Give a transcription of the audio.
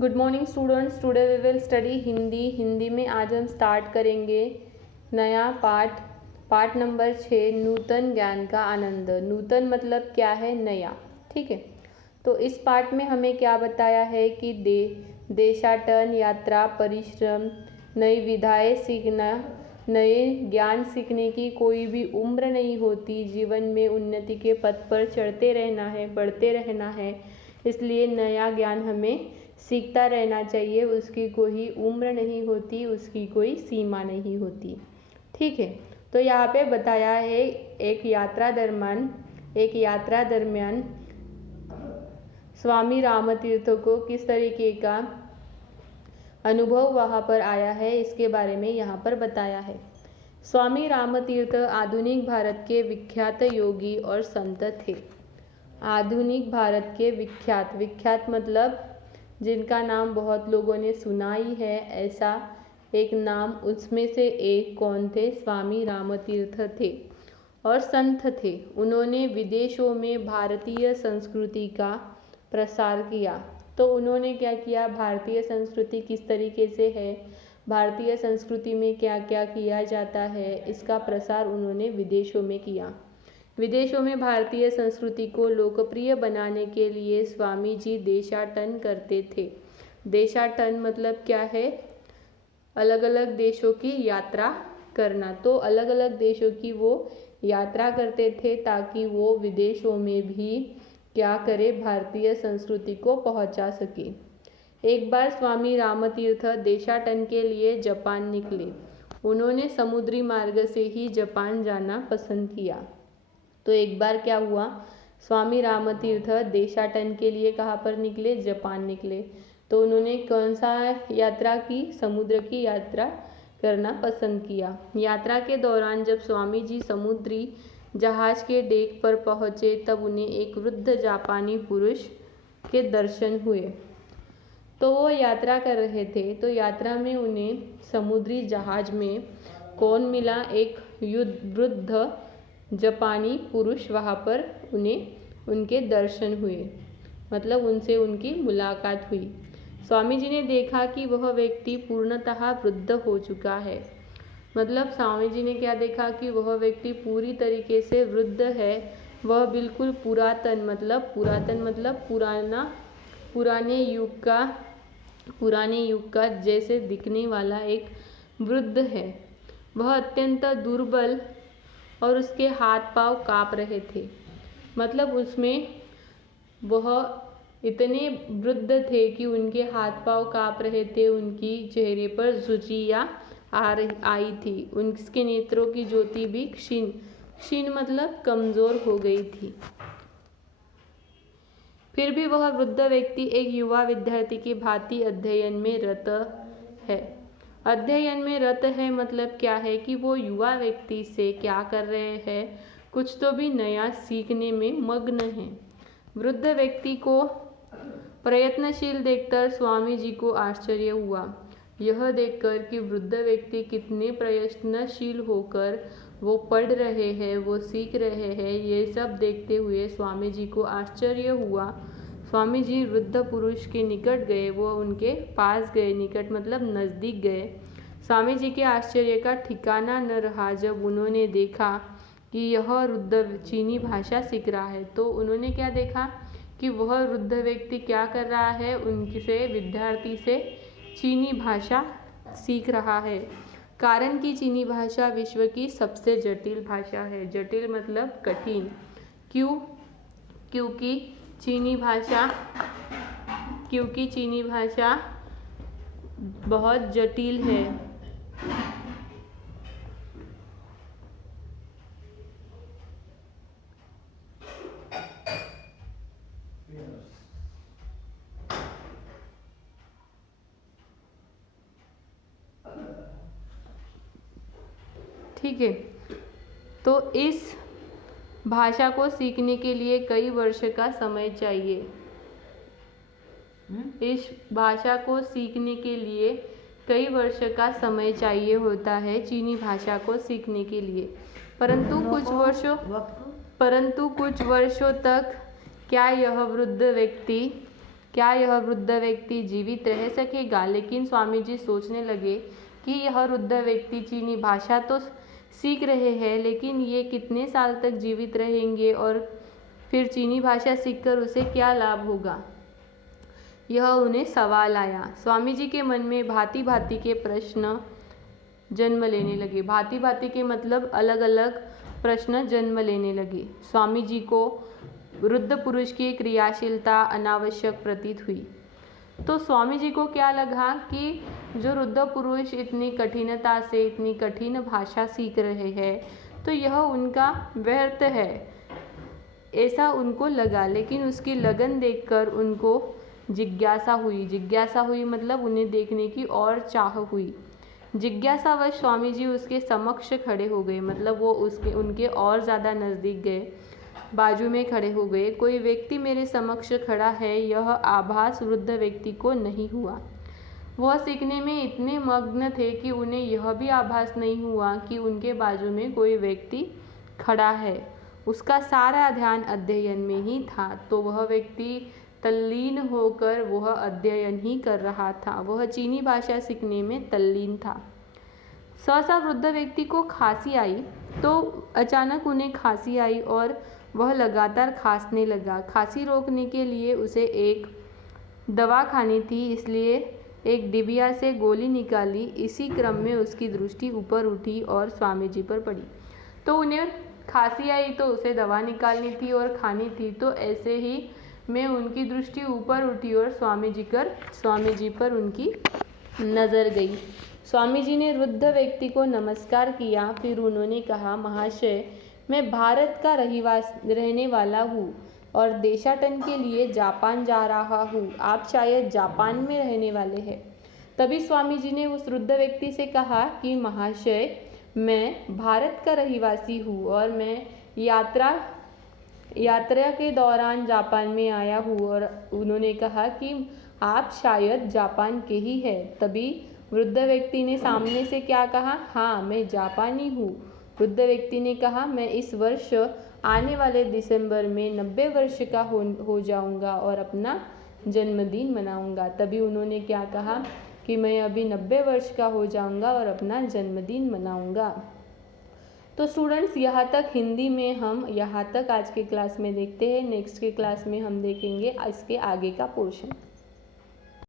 Good morning students, today we will study Hindi में आज हम स्टार्ट करेंगे नया पाठ नंबर 6 नूतन ज्ञान का आनंद। नूतन मतलब क्या है? नया। ठीक है, तो इस पाठ में हमें क्या बताया है कि देशाटन, यात्रा, परिश्रम, नई विधाएं सीखना, नए ज्ञान सीखने की कोई भी उम्र नहीं होती। जीवन में उन्नति के पथ पर चढ़ते रहना है, बढ़ते रहना है, इसलिए नया ज्ञान हमें सीखता रहना चाहिए। उसकी कोई उम्र नहीं होती, उसकी कोई सीमा नहीं होती। ठीक है, तो यहाँ पे बताया है एक यात्रा दरमियान स्वामी रामतीर्थ को किस तरीके का अनुभव वहाँ पर आया है, इसके बारे में यहाँ पर बताया है। स्वामी रामतीर्थ आधुनिक भारत के विख्यात योगी और संत थे। आधुनिक भारत के विख्यात मतलब जिनका नाम बहुत लोगों ने सुना ही है, ऐसा एक नाम, उसमें से एक कौन थे? स्वामी रामतीर्थ थे और संत थे। उन्होंने विदेशों में भारतीय संस्कृति का प्रसार किया। तो उन्होंने क्या किया? भारतीय संस्कृति किस तरीके से है, भारतीय संस्कृति में क्या क्या किया जाता है, इसका प्रसार उन्होंने विदेशों में किया। विदेशों में भारतीय संस्कृति को लोकप्रिय बनाने के लिए स्वामी जी देशाटन करते थे। देशाटन मतलब क्या है? अलग अलग देशों की यात्रा करना। तो अलग अलग देशों की वो यात्रा करते थे ताकि वो विदेशों में भी क्या करे? भारतीय संस्कृति को पहुंचा सके। एक बार स्वामी रामतीर्थ देशाटन के लिए जापान निकले। उन्होंने समुद्री मार्ग से ही जापान जाना पसंद किया। तो एक बार क्या हुआ? स्वामी रामतीर्थ देशाटन के लिए कहाँ पर निकले? जापान निकले। तो उन्होंने कौन सा यात्रा की? समुद्र की यात्रा करना पसंद किया। यात्रा के दौरान जब स्वामी जी समुद्री जहाज के डेक पर पहुँचे तब उन्हें एक वृद्ध जापानी पुरुष के दर्शन हुए। तो वो यात्रा कर रहे थे, तो यात्रा में उन्हें समुद्री जहाज में कौन मिला? एक वृद्ध जापानी पुरुष। वहाँ पर उनके दर्शन हुए, मतलब उनसे उनकी मुलाकात हुई। स्वामी जी ने देखा कि वह व्यक्ति पूर्णतः वृद्ध हो चुका है। मतलब स्वामी जी ने क्या देखा? कि वह व्यक्ति पूरी तरीके से वृद्ध है। वह बिल्कुल पुरातन मतलब पुराने युग का जैसे दिखने वाला एक वृद्ध है। वह अत्यंत दुर्बल और उसके हाथ पांव काँप रहे थे। मतलब उसमें वह इतने वृद्ध थे कि उनके हाथ पांव काँप रहे थे, उनकी चेहरे पर झुर्रियाँ आई थी, उनके नेत्रों की ज्योति भी क्षीण मतलब कमजोर हो गई थी। फिर भी वह वृद्ध व्यक्ति एक युवा विद्यार्थी की भांति अध्ययन में रत है। मतलब क्या है? कि वो युवा व्यक्ति से क्या कर रहे हैं? कुछ तो भी नया सीखने में मग्न है। वृद्ध व्यक्ति को प्रयत्नशील देखकर स्वामी जी को आश्चर्य हुआ। यह देखकर कि वृद्ध व्यक्ति कितने प्रयत्नशील होकर वो पढ़ रहे हैं, वो सीख रहे हैं, ये सब देखते हुए स्वामी जी को आश्चर्य हुआ। स्वामी जी वृद्ध पुरुष के निकट गए, वो उनके पास गए, निकट मतलब नज़दीक गए। स्वामी जी के आश्चर्य का ठिकाना न रहा जब उन्होंने देखा कि यह वृद्ध चीनी भाषा सीख रहा है। तो उन्होंने क्या देखा? कि वह वृद्ध व्यक्ति क्या कर रहा है? उनसे विद्यार्थी से चीनी भाषा सीख रहा है। कारण कि चीनी भाषा विश्व की सबसे जटिल भाषा है। जटिल मतलब कठिन। क्यों? क्योंकि चीनी भाषा बहुत जटिल है। ठीक है, तो इस भाषा को सीखने के लिए कई वर्ष का समय चाहिए। इस भाषा को सीखने के लिए कई वर्ष का समय चाहिए होता है चीनी भाषा को सीखने के लिए। परंतु कुछ वर्षों तक क्या यह वृद्ध व्यक्ति क्या यह वृद्ध व्यक्ति जीवित रह सकेगा? लेकिन स्वामी जी सोचने लगे कि यह वृद्ध व्यक्ति चीनी भाषा तो सीख रहे हैं, लेकिन ये कितने साल तक जीवित रहेंगे और फिर चीनी भाषा सीखकर उसे क्या लाभ होगा? यह उन्हें सवाल आया। स्वामी जी के मन में भांति भांति के प्रश्न जन्म लेने लगे। भांति भांति के मतलब अलग अलग प्रश्न जन्म लेने लगे। स्वामी जी को वृद्ध पुरुष की क्रियाशीलता अनावश्यक प्रतीत हुई। तो स्वामी जी को क्या लगा कि जो वृद्ध पुरुष इतनी कठिनता से इतनी कठिन भाषा सीख रहे हैं, तो यह उनका व्यर्थ है, ऐसा उनको लगा। लेकिन उसकी लगन देखकर उनको जिज्ञासा हुई। जिज्ञासा हुई मतलब उन्हें देखने की और चाह हुई। जिज्ञासावश स्वामी जी उसके समक्ष खड़े हो गए, मतलब वो उनके और ज़्यादा नज़दीक गए, बाजू में खड़े हो गए। कोई व्यक्ति मेरे समक्ष खड़ा है, यह आभास वृद्ध व्यक्ति को नहीं हुआ। वह सीखने में इतने मग्न थे कि उन्हें यह भी आभास नहीं हुआ कि उनके बाजू में कोई व्यक्ति खड़ा है। उसका सारा ध्यान अध्ययन में ही था। तो वह व्यक्ति तल्लीन होकर वह अध्ययन ही कर रहा था। वह चीनी भाषा सीखने में तल्लीन था। सहसा वृद्ध व्यक्ति को खांसी आई। तो अचानक उन्हें खांसी आई और वह लगातार खांसने लगा। खांसी रोकने के लिए उसे एक दवा खानी थी, इसलिए एक डिबिया से गोली निकाली। इसी क्रम में उसकी दृष्टि ऊपर उठी और स्वामी जी पर पड़ी। तो उन्हें खांसी आई तो उसे दवा निकालनी थी और खानी थी, तो ऐसे ही में उनकी दृष्टि ऊपर उठी और स्वामी जी पर उनकी नज़र गई। स्वामी जी ने वृद्ध व्यक्ति को नमस्कार किया। फिर उन्होंने कहा, महाशय, मैं भारत का रहने वाला हूँ और देशाटन के लिए जापान जा रहा हूँ। आप शायद जापान में रहने वाले हैं। तभी स्वामी जी ने उस वृद्ध व्यक्ति से कहा कि महाशय, मैं भारत का रहिवासी हूँ और मैं यात्रा के दौरान जापान में आया हूँ। और उन्होंने कहा कि आप शायद जापान के ही हैं। तभी वृद्ध व्यक्ति ने सामने से क्या कहा, हाँ, मैं जापानी हूँ। वृद्ध व्यक्ति ने कहा, मैं इस वर्ष आने वाले दिसंबर में 90 वर्ष का हो जाऊंगा और अपना जन्मदिन मनाऊंगा। तभी उन्होंने क्या कहा कि मैं अभी 90 वर्ष का हो जाऊंगा और अपना जन्मदिन मनाऊंगा। तो स्टूडेंट्स, यहाँ तक हिंदी में हम यहाँ तक आज के क्लास में देखते हैं। नेक्स्ट के क्लास में हम देखेंगे इसके आगे का पोर्शन।